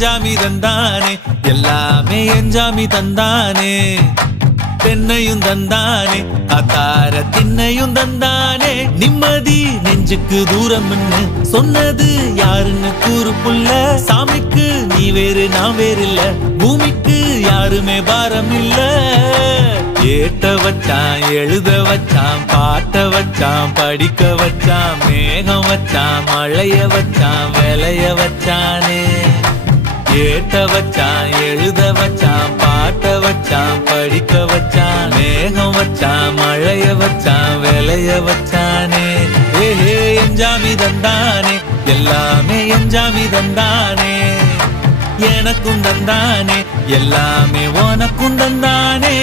எஞ்சாமி தந்தானே எல்லாமே எஞ்சாமி தந்தானே தென்னையும் தந்தானே அத்தார திண்ணையும் தந்தானே நிம்மதி நெஞ்சுக்கு தூரம் சொன்னது யாருன்னு கூறு புள்ள சாமிக்கு நீ வேறு நான் வேறு இல்ல பூமிக்கு யாருமே பாரம் இல்ல ஏத்த வச்சான் எழுத வச்சான் பாட்ட வச்சான் படிக்க வச்சான் மேகம் வச்சான் மழைய வச்சான் விளைய வச்சானே ஏத்த வச்சான் எழுத வச்சான் பாட்ட வச்சான் படிக்க வச்சான் மேகம் வச்சான் மழைய வச்சான் விளைய வச்சானே ஏஹே எஞ்சாமி தந்தானே எல்லாமே எஞ்சாமி தந்தானே எனக்கும் தந்தானே எல்லாமே உனக்கும் தந்தானே